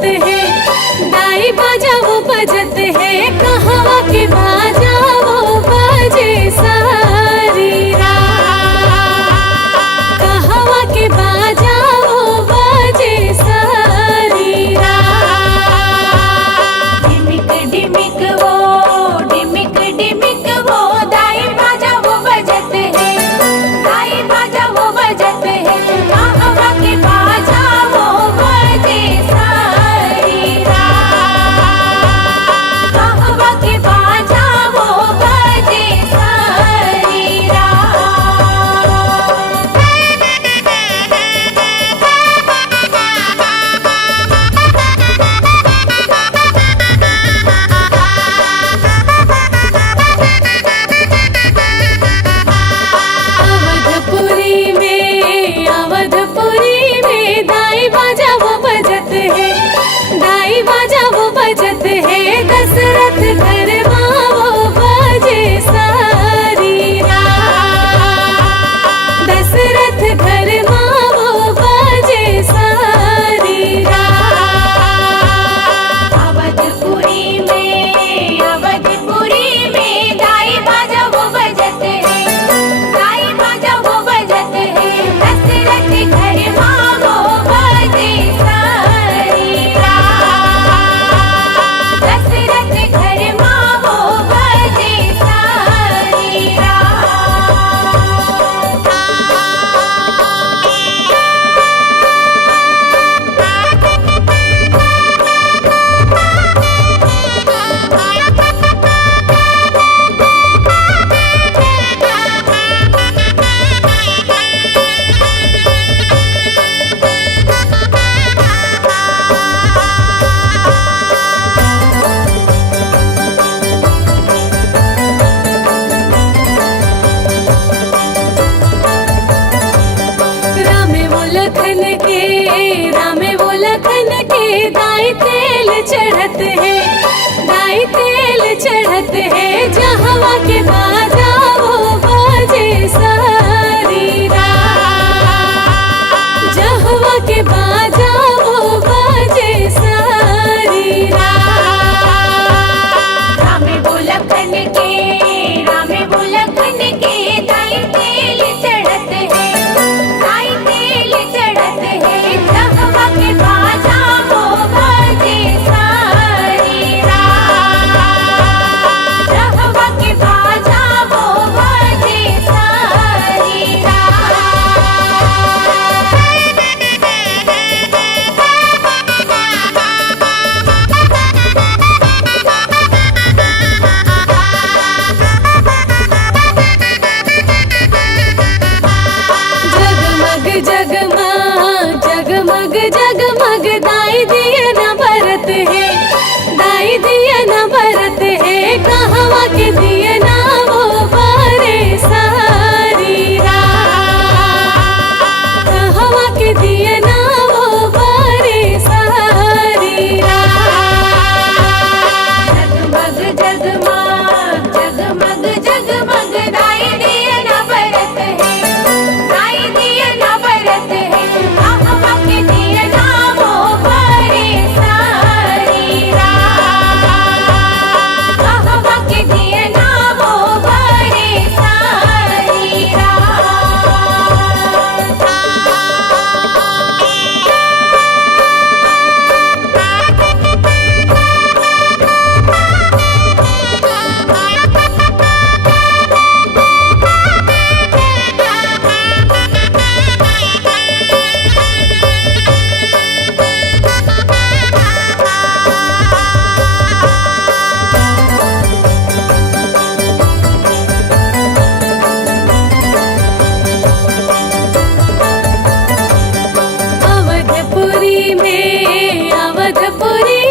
बजत है, दाई बाजा वो बजत है, कहवा के बाजा वो बजे सारी रात। कहवा के बाजा वो बजे सारी रात। डिमिक डिमिक वो डिमिक डिमिक वो दाई बाजा वो बजत है, दाई बाजा वो बजत है, कहवा के बाजा वो बजे सारी रात। कहवा के बाजा वो बजे सारी रात। अवधपुरी में दाई बाजा वो बजत है, दाई बाजा वो बजत है, दशरथ घर वो बजे सारी रात। दशरथ घर वो बजे सारी रात। अवधपुरी में दाई बाजा वो बजत है, दाई बाजा वो बजत है, दशरथ घर वो बजे सारी रात। दशरथ घर वो बजे सारी रामे वो लखन के दाई तेल चढ़त है, दाई तेल चढ़त है, जहवा के बाजा वो बजे सारी रात। जहवा के बाजा वो बजे सारी रात। रामे वो लखन के दाई तेल चढ़त है, दाई तेल चढ़त है, जहवा के बाजा वो बजे सारी रात। जहवा के बाजा वो बजे सारी रात। जगमग जगमग जगमग दाई दिया न बरत है, दाई दिया न बरत है, कहवा के दिया न वो बरे सारी रात। कहवा के दिया न वो बरे सारी रात। जगमग जगमग जगमग जगमग दाई दिया न बरत है, दाई दिया न बरत है, कहवा के दिया न वो बरे सारी रात। कहवा के दिया न वो बरे सारी रात। अवधपुरी